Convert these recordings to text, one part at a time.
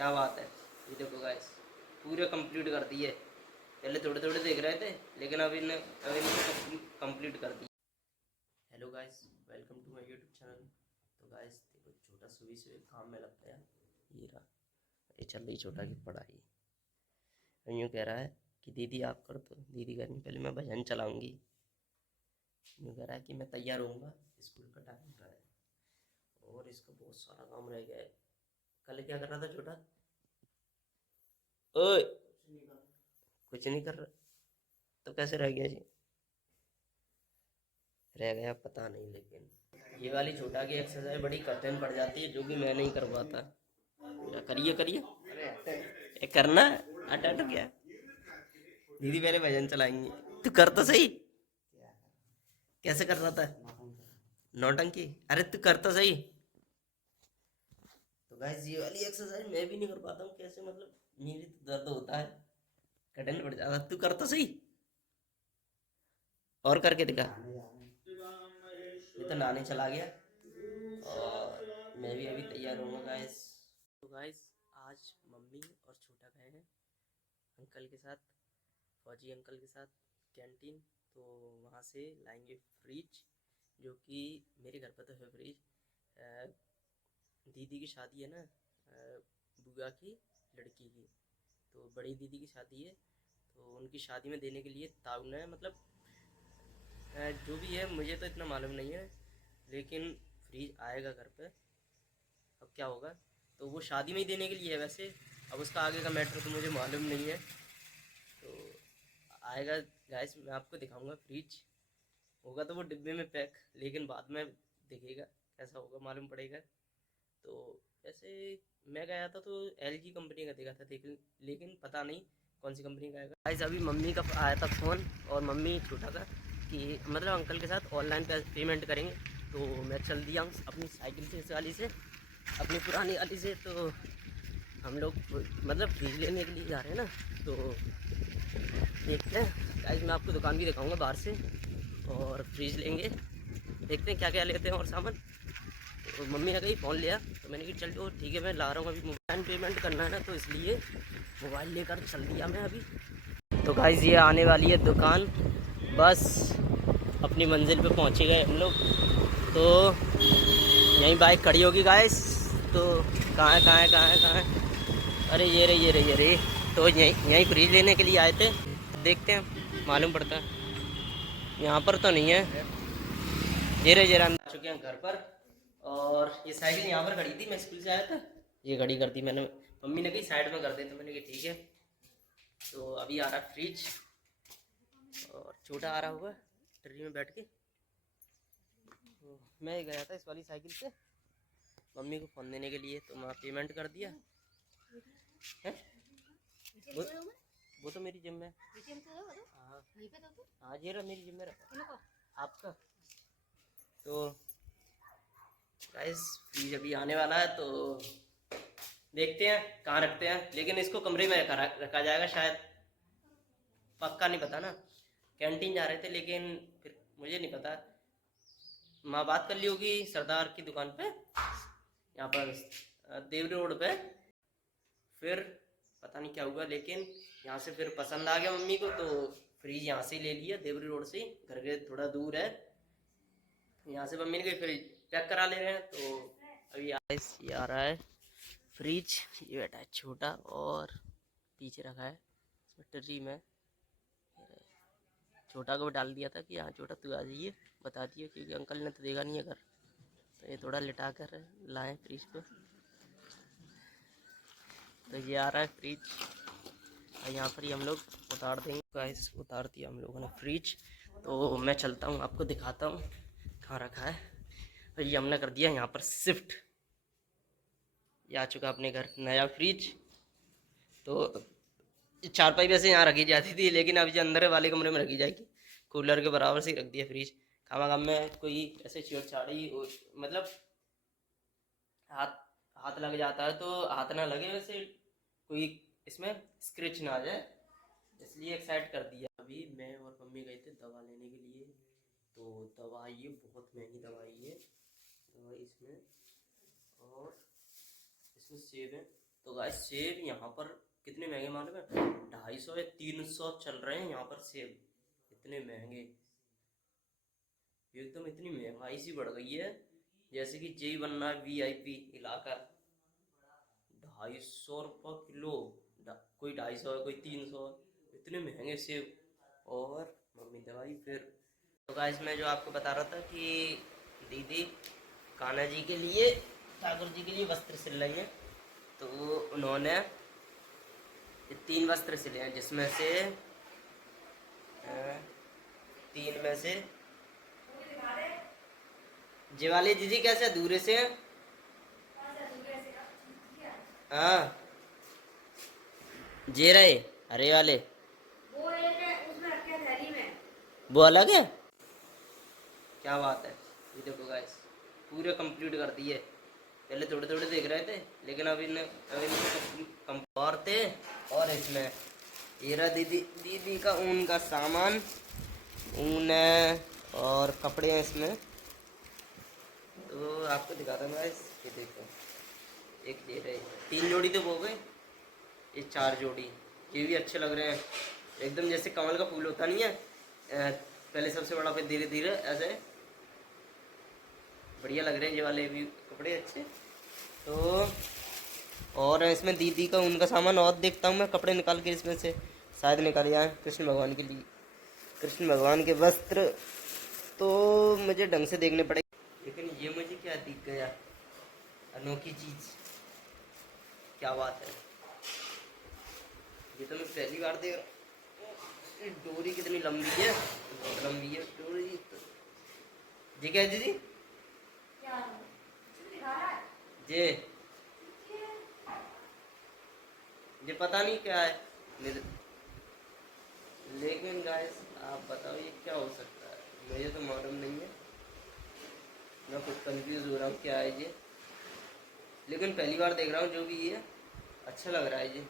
क्या बात है। ये देखो गाइस, पूरे कंप्लीट कर दिए। पहले थोड़े थोड़े देख रहे थे, लेकिन अभी कंप्लीट कर दिए। Hello guys, welcome to my YouTube channel. तो गाइस देखो, छोटा सुबह से काम में लग गया। ये रहा, ये चल रही छोटा की पढ़ाई। यूँ कह रहा है कि दीदी आप कर दो, दीदी करनी पहले मैं भजन चलाऊंगी। यूँ कह रहा है कि मैं तैयार होऊंगा, स्कूल का टाइम हो रहा है और इसका बहुत सारा काम रह गया है। कल क्या कर रहा था छोटा? ओए, कुछ नहीं कर रहा तो कैसे रह गया जी? रह गया पता नहीं, लेकिन ये वाली छोटा की एक्सरसाइज बड़ी कठिन पड़ जाती है, जो कि मैं नहीं कर पाता। करिए करिए, ये करना अट अट गया। दीदी पहले भजन चलाएंगी, तू कर तो सही। कैसे कर रहा था? नौटंकी। अरे तू कर तो सही। तो गाइस ये वाली एक्सरसाइज मैं भी नहीं कर पाता हूँ, कैसे मतलब मेरी तो दर्द होता है, कठिन पड़ जाता। तू कर तो सही, और करके दिखा। ये तो नहाने चला गया और मैं भी अभी तैयार हूँ गाइस। तो गाइस आज मम्मी और छोटा गए हैं अंकल के साथ, फौजी अंकल के साथ कैंटीन। तो वहाँ से लाएंगे फ्रिज, जो कि मेरे घर पर तो है फ्रिज। दीदी की शादी है ना, बुआ की लड़की की, तो बड़ी दीदी की शादी है, तो उनकी शादी में देने के लिए ताउन है। मतलब जो भी है मुझे तो इतना मालूम नहीं है, लेकिन फ्रिज आएगा घर पे। अब क्या होगा, तो वो शादी में ही देने के लिए है वैसे। अब उसका आगे का मैटर तो मुझे मालूम नहीं है। तो आएगा गाइस, मैं आपको दिखाऊंगा फ्रिज। होगा तो वो डिब्बे में पैक, लेकिन बाद में दिखेगा कैसा होगा, मालूम पड़ेगा। तो वैसे मैं गया था तो LG कंपनी का देखा था, लेकिन पता नहीं कौन सी कंपनी का आएगा। गाइस अभी मम्मी का आया था फ़ोन, और मम्मी छोटा था कि मतलब अंकल के साथ ऑनलाइन पेमेंट करेंगे। तो मैं चल दिया हूँ अपनी साइकिल से, इस वाली से, अपनी पुरानी वाली से। तो हम लोग मतलब फ्रिज लेने के लिए जा रहे हैं ना, तो देखते हैं गाइस, मैं आपको दुकान भी दिखाऊंगा बाहर से, और फ्रिज लेंगे, देखते हैं क्या क्या लेते हैं और सामान। तो मम्मी ने कहीं फ़ोन लिया, तो मैंने कहा चलो ठीक है मैं ला रहा हूँ। अभी मोबाइल पेमेंट करना है ना, तो इसलिए मोबाइल लेकर चल दिया मैं अभी। तो गाइस ये आने वाली है दुकान, बस अपनी मंजिल पे पहुँचे गए हम लोग। तो यहीं बाइक खड़ी होगी गाइस। तो कहाँ है कहाँ है कहाँ है कहाँ है? अरे ये रही ये रही ये रही। तो यहीं यहीं फ्रिज लेने के लिए आए थे, देखते हैं मालूम पड़ता है। यहाँ पर तो नहीं है। ये रहे अंदर आ चुके हैं घर पर। और ये साइकिल यहाँ पर खड़ी थी, मैं स्कूल से आया था, ये खड़ी कर दी मैंने। मम्मी ने कही साइड में कर दे, तो मैंने कहा ठीक है। तो अभी आ रहा फ्रिज, और छोटा आ रहा होगा ट्री में बैठ के। तो मैं गया था इस वाली साइकिल से मम्मी को फ़ोन देने के लिए, तो मैं पेमेंट कर दिया है। वो, वो तो मेरी जिम में। हाँ हाँ, ये रहा मेरी जिम में रखा आपका। तो गाइस फ्रिज अभी आने वाला है, तो देखते हैं कहाँ रखते हैं, लेकिन इसको कमरे में रखा जाएगा शायद, पक्का नहीं पता ना। कैंटीन जा रहे थे, लेकिन फिर मुझे नहीं पता। माँ बात कर ली होगी सरदार की दुकान पे, यहाँ पर देवरी रोड पे। फिर पता नहीं क्या हुआ, लेकिन यहाँ से फिर पसंद आ गया मम्मी को, तो फ्रिज यहाँ से ही ले लिया, देवरी रोड से ही, घर के थोड़ा दूर है। यहाँ से मम्मी ने कही फ्रिज पैक करा ले रहे हैं। तो अभी ये आ रहा है फ्रिज, ये बैठा है छोटा, और पीछे रखा है इसमें ट्री में। छोटा को डाल दिया था कि हाँ छोटा तू आ जाइए, बता दिए, क्योंकि अंकल ने तो देखा नहीं है घर, तो ये थोड़ा लिटा कर लाए फ्रिज को। तो ये आ रहा है फ्रिज, और यहाँ पर ही हम लोग उतार देंगे गाइस। उतार दिया हम लोगों ने फ्रिज। तो मैं चलता हूँ, आपको दिखाता हूँ कहाँ रखा है। तो ये हमने कर दिया यहाँ पर शिफ्ट, ये आ चुका अपने घर नया फ्रिज। तो चारपाई वैसे यहाँ रखी जाती थी, लेकिन अभी जो अंदर वाले कमरे में रखी जाएगी, कूलर के बराबर से ही रख दिया फ्रिज। खामा खाम में कोई ऐसे छेड़छाड़ी मतलब हाथ हाथ लग जाता है, तो हाथ ना लगे वैसे, कोई इसमें स्क्रैच ना आ जाए, इसलिए एक साइड कर दिया। अभी मैं और मम्मी गए थे दवा लेने के लिए, तो दवा ये बहुत महंगी दवाई है दवा इसमें, और इसमें सेब है, तो गाइस सेब यहाँ पर कितने महंगे मालूम है? 250 या 300 चल रहे हैं यहाँ पर सेब, इतने महंगे। एकदम इतनी महंगाई सी बढ़ गई है, जैसे कि जेई बनना है वीआईपी इलाका। 250 रुपये किलो, कोई 250 है, कोई 300 है, इतने महंगे सेब। और मम्मी दवाई फिर। तो गाइस मैं जो आपको बता रहा था कि दीदी कान्हा जी के लिए, ठाकुर जी के लिए वस्त्र सिल रही हैं। तो उन्होंने 3 वस्त्र सिले हैं, जिसमें से 3 में से जे वाले दीदी कैसे अधूरे से हैं? हाँ जे रहे हरे वाले, वो एक है उसमें रखे हैं थैली में, वो अलग है। क्या बात है। ये देखो गाइस पूरे कंप्लीट कर दिए। पहले थोड़े थोड़े देख रहे थे, लेकिन अभी कम और थे। और इसमें ये रहा दीदी दीदी का ऊन का सामान, ऊन है और कपड़े हैं इसमें। तो आपको दिखाता हूँ गाइस, ये देखो एक ये रहे 3 जोड़ी तो हो गए, ये 4 जोड़ी। ये भी अच्छे लग रहे हैं, एकदम जैसे कमल का फूल होता नहीं है, पहले सबसे बड़ा फिर धीरे धीरे ऐसे बढ़िया लग रहे हैं ये वाले भी कपड़े अच्छे। तो और इसमें दीदी का उनका सामान और देखता हूँ मैं, कपड़े निकाल के इसमें से शायद निकाल आए कृष्ण भगवान के लिए, कृष्ण भगवान के वस्त्र। तो मुझे ढंग से देखने पड़ेगा। लेकिन ये मुझे क्या दिख गया, अनोखी चीज, क्या बात है। ये तो मैं पहली बार देख रहा हूँ। डोरी कितनी लंबी है, बहुत लंबी है डोरी। जी क्या है दीदी? जी ये पता नहीं क्या है, लेकिन गाइस आप बताओ ये क्या हो सकता है, मुझे तो मालूम नहीं है। मैं खुद कंफ्यूज हो रहा हूँ क्या है ये, लेकिन पहली बार देख रहा हूँ। जो भी ये अच्छा लग रहा है ये,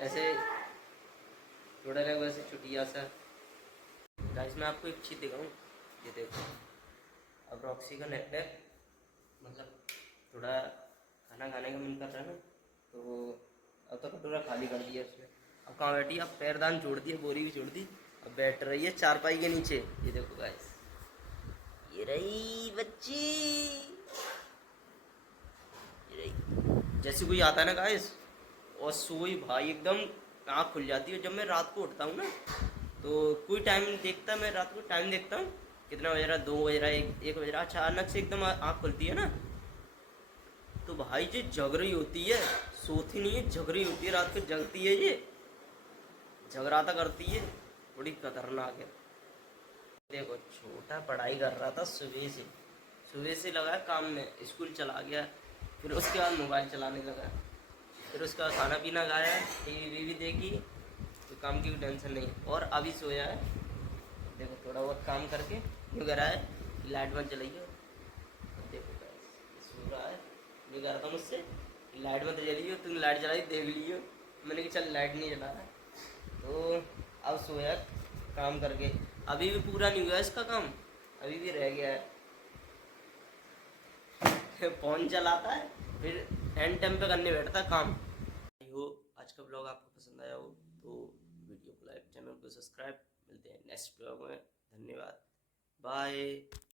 ऐसे थोड़ा लगा वैसे छुट्टिया सा। गाइस मैं आपको एक चीज़ दिखाऊँ, ये देखो अब रॉक्सी का नेकलेस, मतलब थोड़ा खाना खाने का मन कर रहा है ना, तो अब तो कटोरा खाली कर दिया उसने। अब कहाँ बैठी, अब पैरदान जोड़ दिए, बोरी भी जोड़ दी, अब बैठ रही है चारपाई के नीचे। ये देखो गाइस, ये रही बच्ची, ये रही। जैसे कोई आता है ना गाइस और सोई भाई एकदम आँख खुल जाती है। जब मैं रात को उठता हूँ ना, तो कोई टाइम नहीं देखता, मैं रात को टाइम देखता हूँ कितना बज रहा, 2 बज रहा, 1 बज रहा, अचानक से एकदम आँख खुलती है ना, तो भाई ये जग रही होती है, सोती नहीं है, जग रही होती है, रात को जगती है, ये जगराता करती है, बड़ी खतरनाक है। देखो छोटा पढ़ाई कर रहा था सुबह से लगा काम में, स्कूल चला गया, फिर उसके बाद मोबाइल चलाने लगा, फिर उसका खाना पीना खाया, टीवी भी देखी, तो काम की टेंशन नहीं, और अभी सोया है। देखो थोड़ा बहुत काम करके क्यों कह रहा है लाइट मत जलाइए। देखो सो रहा है, ये कह रहा था मुझसे लाइट मत जलाइए, तुमने लाइट जलाई देख लियो। मैंने कहा चल लाइट नहीं जला रहा, तो अब सोया काम करके। अभी भी पूरा नहीं हुआ इसका काम, अभी भी रह गया है। फोन चलाता है, फिर एंड टाइम पे करने बैठता काम। आई हो आज का ब्लॉग आपको पसंद आया हो तो वीडियो को लाइक, चैनल को सब्सक्राइब। मिलते हैं नेक्स्ट ब्लॉग में, धन्यवाद, बाय।